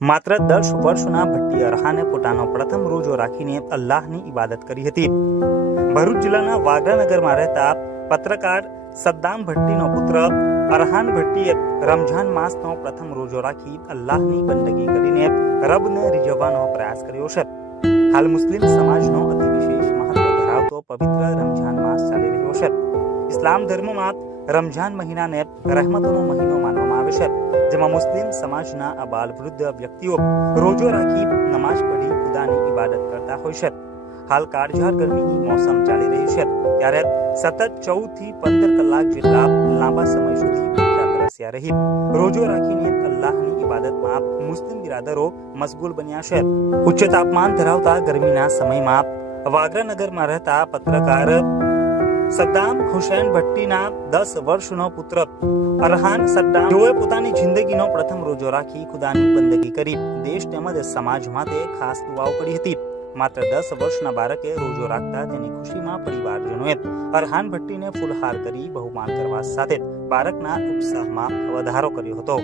માત્ર દસ વર્ષના ભટ્ટી અરહાને પોતાનો પ્રથમ રોજો રાખીને અલ્લાહની ઇબાદત કરી હતી. ભરૂચ જિલ્લાના વાગરાનગરમાં રહેતા પત્રકાર સદ્દામ ભટ્ટીનો પુત્ર અરહાન ભટ્ટીએ રમઝાન માસનો પ્રથમ રોજો રાખી અલ્લાહની બંદગી કરીને રબને રીઝવવાનો પ્રયાસ કર્યો છે. હાલ મુસ્લિમ સમાજનો અતિ વિશેષ મહત્વ ધરાવતો પવિત્ર રમઝાન માસ ચાલી રહ્યો છે. ઇસ્લામ ધર્મમાં રમઝાન મહિનાને રહેમતોનો મહિનો માનવામાં આવે જેમાં મુસ્લિમ સમાજના અબાલ વૃદ્ધ વ્યક્તિઓ રોજો રાખી નમાઝ પઢી ખુદાની ઇબાદત કરતા હોય છે. હાલ કાળઝાળ ગરમીની મોસમ ચાલી રહી છે, ત્યારે સતત ચૌદથી પંદર કલાક જેટલા લાંબા સમય સુધી તરસ્યા રહી. રોજો રાખીને અલ્લાહની ઇબાદતમાં મુસ્લિમ બિરાદરો મશગુલ બન્યા છે. ઉચ્ચ તાપમાન ધરાવતા ગરમીના સમયમાં વાગરા નગરમાં રહેતા પત્રકાર સદ્દામ હુસેન ભટ્ટીના દસ વર્ષનો પુત્ર. અરહાન સદ્દામ જેઓએ પોતાની જિંદગીનો પ્રથમ રોજો રાખી ખુદાની બંદગી કરી. દેશ તેમજ સમાજ માટે ખાસ દુઆઓ કરી હતી. માત્ર દસ વર્ષના બાળકે રોજો રાખતા તેની ખુશીમાં પરિવારજનોએ અરહાન ભટ્ટીને ફૂલહાર કરી બહુમાન કરવા સાથે બાળકના ઉત્સાહમાં વધારો કર્યો હતો.